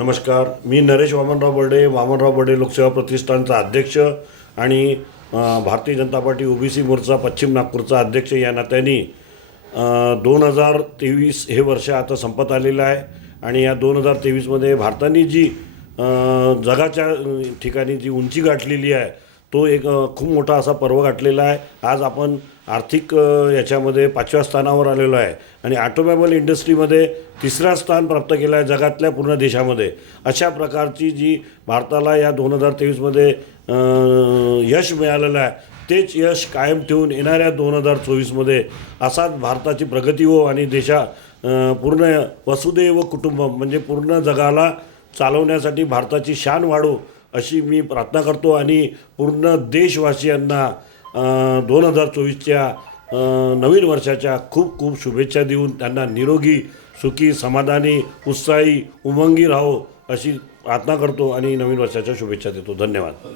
नमस्कार, मी नरेश वामनराव बर्डे, वामनराव बर्डे लोकसेवा प्रतिष्ठानचा अध्यक्ष आणि भारतीय जनता पार्टी ओबीसी मोर्चा पश्चिम नागपूरचा अध्यक्ष या नात्याने 2023 हे वर्ष आता संपत आलेलं आहे आणि या 2023मध्ये भारताने जी जगाच्या ठिकाणी जी उंची गाठलेली आहे तो एक खूप मोठा असा पर्व गाठलेला आहे। आज आपण आर्थिक याच्यामध्ये 5व्या स्थानावर आलेलो आहे आणि ऑटोमोबाईल इंडस्ट्रीमध्ये 3रं स्थान प्राप्त केलं आहे जगातल्या पूर्ण देशामध्ये। अशा प्रकारची जी भारताला या 2023मध्ये यश मिळालेलं आहे तेच यश कायम ठेवून येणाऱ्या 2024मध्ये असाच भारताची प्रगती हो आणि देशा पूर्ण वसुदैव कुटुंबम म्हणजे पूर्ण जगाला चालवण्यासाठी भारताची शान वाढो अशी मी प्रार्थना करतो आणि पूर्ण देशवासियांना 2024च्या नवीन वर्षाच्या खूप खूप शुभेच्छा देऊन त्यांना निरोगी सुखी समाधानी उत्साही उमंगी राहो अशी प्रार्थना करतो आणि नवीन वर्षाच्या शुभेच्छा देतो। धन्यवाद।